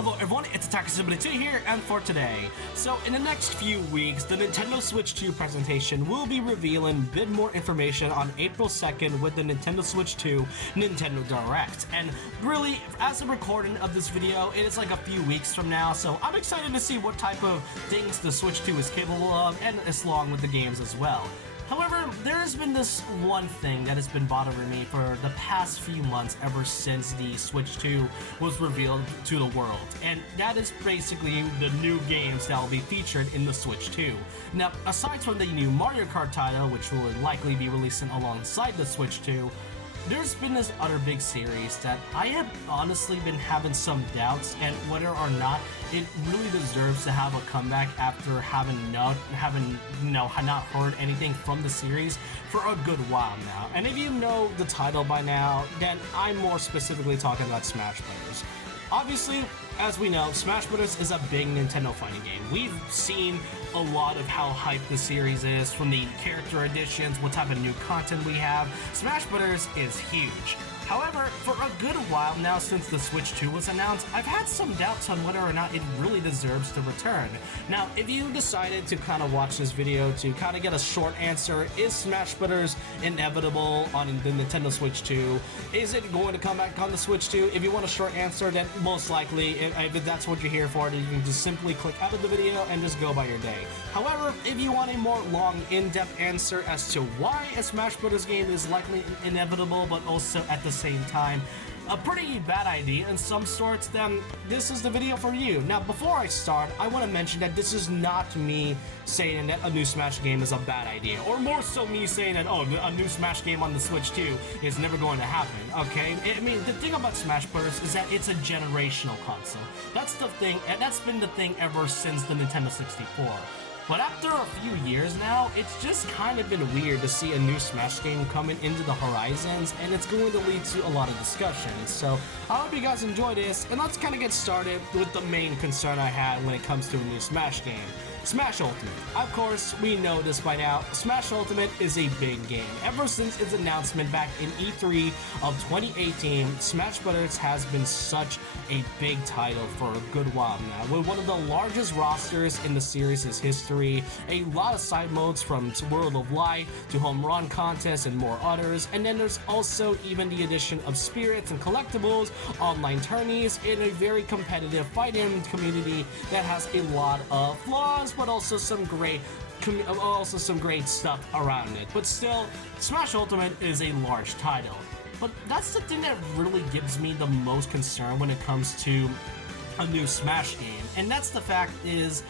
Hello everyone, it's Attacker72 here, and for today. So in the next few weeks, the Nintendo Switch 2 presentation will be revealing a bit more information on April 2nd with the Nintendo Switch 2 Nintendo Direct. And really, as a recording of this video, it is like a few weeks from now, so I'm excited to see what type of things the Switch 2 is capable of, and along with the games as well. However, there has been this one thing that has been bothering me for the past few months ever since the Switch 2 was revealed to the world, and that is basically the new games that will be featured in the Switch 2. Now, aside from the new Mario Kart title, which will likely be releasing alongside the Switch 2, there's been this other big series that I have honestly been having some doubts and whether or not it really deserves to have a comeback after having not heard anything from the series for a good while now. And if you know the title by now, then I'm more specifically talking about Smash Bros. Obviously, as we know, Smash Bros. Is a big Nintendo fighting game. We've seen a lot of how hyped the series is, from the character additions, what type of new content we have. Smash Bros. Is huge. However, for a good while now since the Switch 2 was announced, I've had some doubts on whether or not it really deserves to return. Now, if you decided to kind of watch this video to kind of get a short answer, is Smash Bros. Inevitable on the Nintendo Switch 2? Is it going to come back on the Switch 2? If you want a short answer, then most likely, if that's what you're here for, then you can just simply click out of the video and just go by your day. However, if you want a more long, in-depth answer as to why a Smash Bros. Game is likely inevitable, but also at the same time a pretty bad idea in some sorts, then this is the video for you. Now, before I start, I want to mention that this is not me saying that a new Smash game is a bad idea, or more so me saying that, oh, a new Smash game on the Switch 2 is never going to happen, okay? I mean, the thing about Smash Bros. Is that it's a generational console. That's the thing, and that's been the thing ever since the Nintendo 64. But after a few years now, it's just kind of been weird to see a new Smash game coming into the horizons, and it's going to lead to a lot of discussions. So I hope you guys enjoy this, and let's kind of get started with the main concern I had when it comes to a new Smash game. Smash Ultimate. Of course, we know this by now, Smash Ultimate is a big game. Ever since its announcement back in E3 of 2018, Smash Bros. Has been such a big title for a good while now, with one of the largest rosters in the series' history, a lot of side modes from World of Light to Home Run Contest and more others, and then there's also even the addition of spirits and collectibles, online tourneys, in a very competitive fighting community that has a lot of flaws, but also some great stuff around it. But still, Smash Ultimate is a large title. But that's the thing that really gives me the most concern when it comes to a new Smash game, and that's the fact is,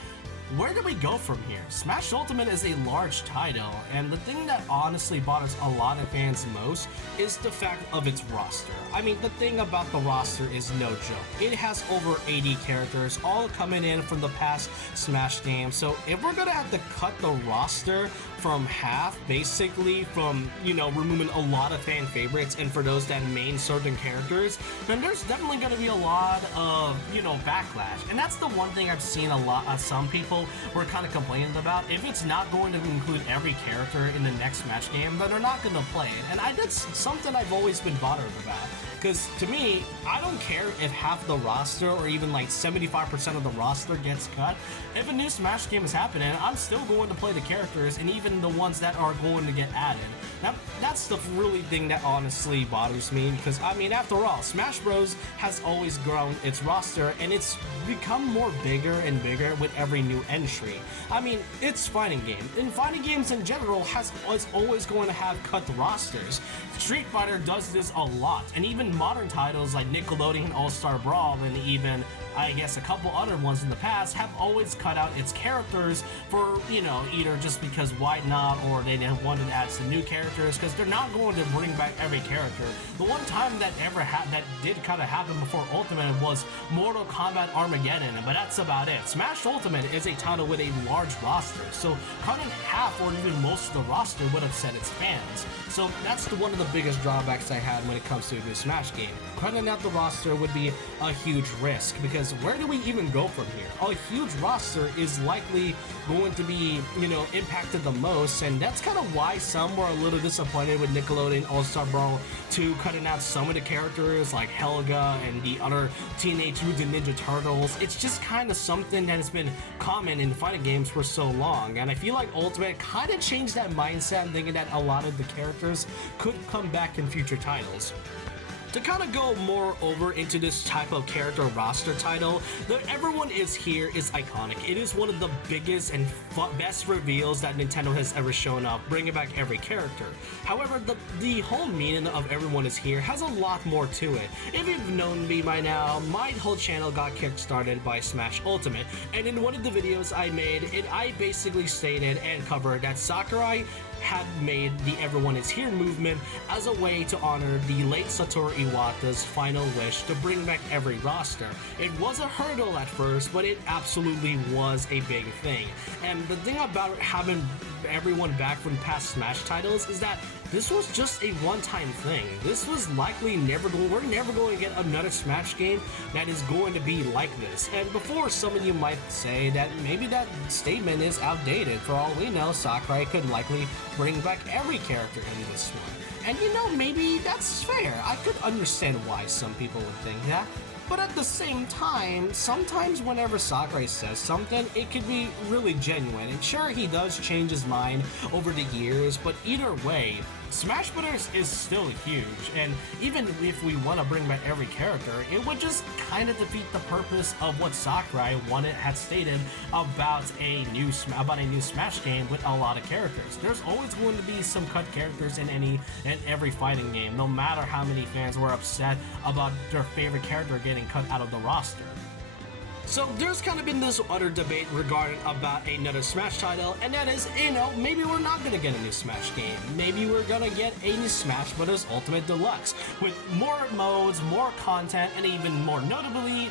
where do we go from here? Smash Ultimate is a large title, and the thing that honestly bothers a lot of fans most is the fact of its roster. I mean, the thing about the roster is no joke. It has over 80 characters, all coming in from the past Smash games, so if we're gonna have to cut the roster from half, basically from, removing a lot of fan favorites and for those that main certain characters, then there's definitely gonna be a lot of, backlash. And that's the one thing I've seen a lot of some people were kind of complaining about. If it's not going to include every character in the next Smash game, then they're not going to play it. And that's something I've always been bothered about. Because to me, I don't care if half the roster or even like 75% of the roster gets cut. If a new Smash game is happening, I'm still going to play the characters and even the ones that are going to get added. Now, that's the really thing that honestly bothers me, because, I mean, after all, Smash Bros. Has always grown its roster, and it's become more bigger and bigger with every new entry. I mean, it's fighting game, and fighting games in general is always going to have cut rosters. Street Fighter does this a lot, and even modern titles like Nickelodeon All-Star Brawl and even, I guess, a couple other ones in the past have always cut out its characters for, either just because why not, or they didn't want to add some new characters, because they're not going to bring back every character. The one time that did kind of happen before Ultimate was Mortal Kombat Armageddon, but that's about it. Smash Ultimate is a title with a large roster. So cutting half or even most of the roster would upset its fans. So that's one of the biggest drawbacks I had when it comes to a new Smash game. Cutting out the roster would be a huge risk, because where do we even go from here? A huge roster is likely going to be, impacted the most, and that's kind of why some were a little disappointed with Nickelodeon All-Star Brawl 2 cutting out some of the characters like Helga and the other Teenage Mutant Ninja Turtles. It's just kind of something that has been common in fighting games for so long, and I feel like Ultimate kind of changed that mindset, thinking that a lot of the characters could come back in future titles. To kind of go more over into this type of character roster title, the Everyone Is Here is iconic. It is one of the biggest and best reveals that Nintendo has ever shown up, bringing back every character. However, the whole meaning of Everyone Is Here has a lot more to it. If you've known me by now, my whole channel got kickstarted by Smash Ultimate, and in one of the videos I made, I basically stated and covered that Sakurai had made the Everyone Is Here movement as a way to honor the late Satoru Iwata's final wish to bring back every roster. It was a hurdle at first, but it absolutely was a big thing. And the thing about having everyone back from past Smash titles is that this was just a one-time thing. This was likely we're never going to get another Smash game that is going to be like this. And before some of you might say that maybe that statement is outdated, for all we know, Sakurai could likely bring back every character in this one. And maybe that's fair. I could understand why some people would think that. But at the same time, sometimes whenever Sakurai says something, it could be really genuine. And sure, he does change his mind over the years, but either way, Smash Bros. Is still huge, and even if we want to bring back every character, it would just kind of defeat the purpose of what Sakurai had stated about a new Smash game with a lot of characters. There's always going to be some cut characters in every fighting game, no matter how many fans were upset about their favorite character getting cut out of the roster. So there's kind of been this other debate regarding about another Smash title, and that is, maybe we're not going to get a new Smash game. Maybe we're going to get a new Smash Bros. Ultimate Deluxe with more modes, more content, and even more notably,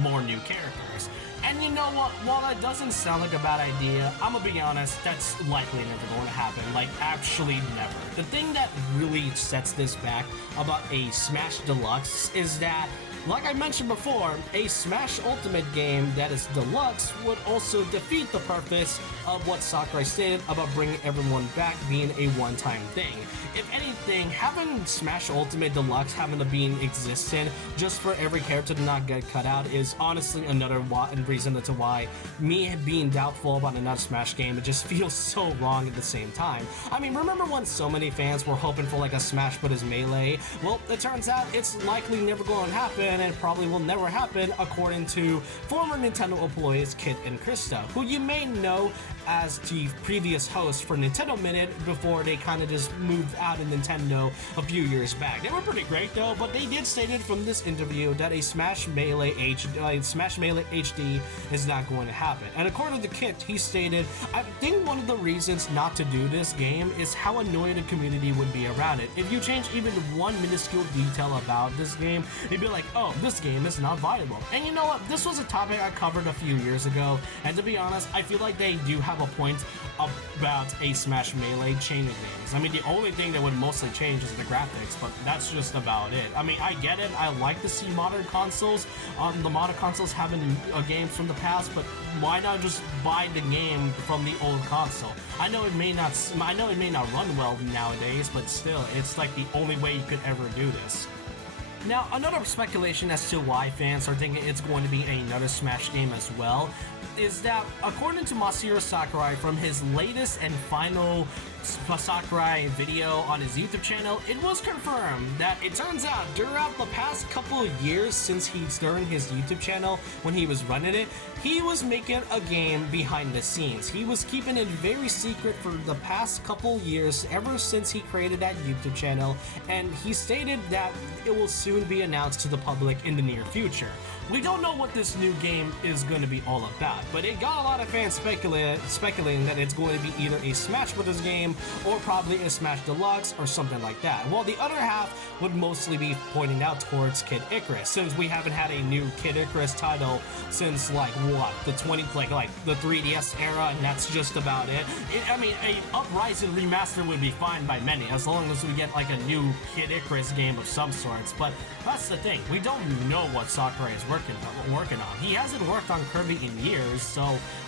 more new characters. And you know what, while that doesn't sound like a bad idea, I'm gonna be honest, that's likely never going to happen. Like, actually never. The thing that really sets this back about a Smash Deluxe is that, like I mentioned before, a Smash Ultimate game that is deluxe would also defeat the purpose of what Sakurai stated about bringing everyone back being a one-time thing. If anything, having Smash Ultimate Deluxe having to be existent just for every character to not get cut out is honestly another reason as to why me being doubtful about another Smash game, it just feels so wrong at the same time. I mean, remember when so many fans were hoping for like a Smash Bros. Melee? Well, it turns out it's likely never going to happen, and probably will never happen, according to former Nintendo employees Kit and Krista, who you may know as the previous host for Nintendo Minute before they kind of just moved out of Nintendo a few years back. They were pretty great though, but they did stated from this interview that a Smash Melee HD is not going to happen. And according to Kit, he stated, I think one of the reasons not to do this game is how annoyed the community would be around it. If you change even one minuscule detail about this game, they'd be like, oh, this game is not viable. And you know what? This was a topic I covered a few years ago, and to be honest, I feel like they do have a point about a Smash Melee chain of games. I mean, the only thing that would mostly change is the graphics, but that's just about it. I mean, I get it. I like to see modern consoles, the modern consoles having games from the past, but why not just buy the game from the old console? I know it may not run well nowadays, but still, it's like the only way you could ever do this. Now, another speculation as to why fans are thinking it's going to be another Smash game as well is that, according to Masahiro Sakurai from his latest and final Sakurai video on his YouTube channel, it was confirmed that it turns out throughout the past couple of years since he started his YouTube channel, when he was running it, he was making a game behind the scenes. He was keeping it very secret for the past couple years, ever since he created that YouTube channel, and he stated that it will soon be announced to the public in the near future. We don't know what this new game is going to be all about, but it got a lot of fans speculating that it's going to be either a Smash Bros. Game or probably a Smash Deluxe or something like that. While the other half would mostly be pointing out towards Kid Icarus, since we haven't had a new Kid Icarus title since like what, the 3DS era, and that's just about it. I mean, a Uprising remaster would be fine by many, as long as we get like a new Kid Icarus game of some sorts. But that's the thing, we don't know what Sakurai is working on. He hasn't worked on Kirby in years, so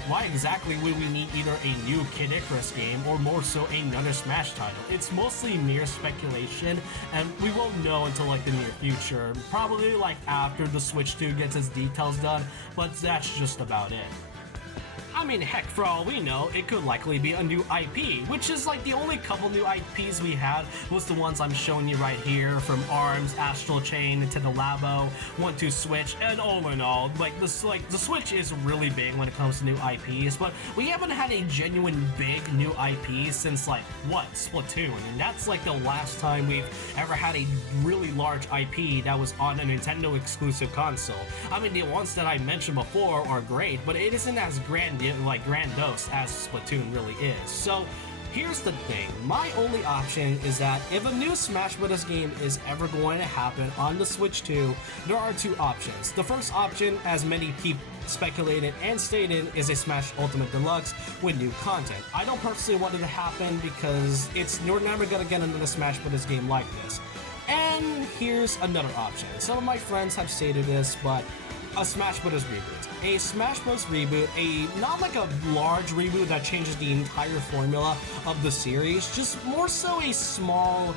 why exactly would we need either a new Kid Icarus game or more so another Smash title? It's mostly mere speculation, and we won't know until like the near future, probably like after the Switch 2 gets its details done, but that's just about it. I mean, heck, for all we know, it could likely be a new IP, which is like the only couple new IPs we had was the ones I'm showing you right here, from ARMS, Astral Chain, Nintendo Labo, 1-2 Switch, and all in all, the Switch is really big when it comes to new IPs, but we haven't had a genuine big new IP since like, what, Splatoon, and that's like the last time we've ever had a really large IP that was on a Nintendo exclusive console. I mean, the ones that I mentioned before are great, but it isn't as grandiose as Splatoon really is. So here's the thing, my only option is that if a new Smash Bros. Game is ever going to happen on the Switch 2, there are two options. The first option, as many people speculated and stated, is a Smash Ultimate Deluxe with new content. I don't personally want it to happen because you're never gonna get another Smash Bros. Game like this. And here's another option. Some of my friends have stated this, but a Smash Bros. Reboot. A Smash Bros. Reboot, not like a large reboot that changes the entire formula of the series, just more so a small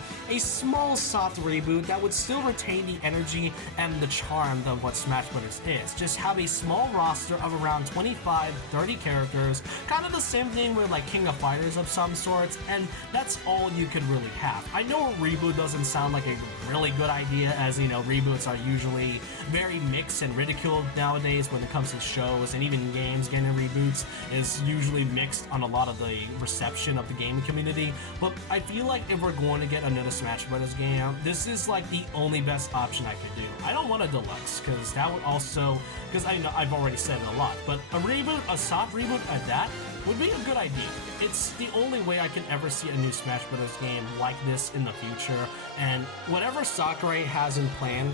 soft reboot that would still retain the energy and the charm of what Smash Bros. Is. Just have a small roster of around 25-30 characters, kind of the same thing with like King of Fighters of some sorts, and that's all you could really have. I know a reboot doesn't sound like a really good idea, as you know, reboots are usually very mixed and ridiculed nowadays when it comes to shows, and even games getting reboots is usually mixed on a lot of the reception of the gaming community. But I feel like if we're going to get another Smash Bros. Game, this is like the only best option I could do. I don't want a deluxe, because that would also, because I know I've already said it a lot, but a reboot, a soft reboot at that, would be a good idea. It's the only way I could ever see a new Smash Bros. Game like this in the future, and whatever Sakurai has in plan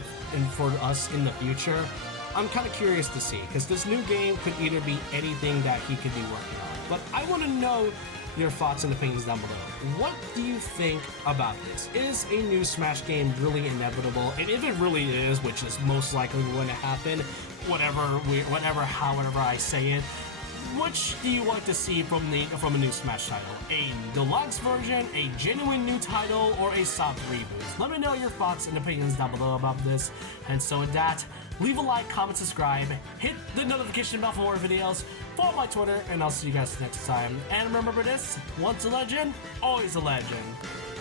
for us in the future, I'm kind of curious to see, because this new game could either be anything that he could be working on. But I want to know your thoughts and opinions down below. What do you think about this? Is a new Smash game really inevitable? And if it really is, which is most likely going to happen, however I say it, which do you want to see from a new Smash title? A deluxe version, a genuine new title, or a soft reboot? Let me know your thoughts and opinions down below about this. And so with that, leave a like, comment, subscribe, hit the notification bell for more videos, follow my Twitter, and I'll see you guys next time. And remember this, once a legend, always a legend.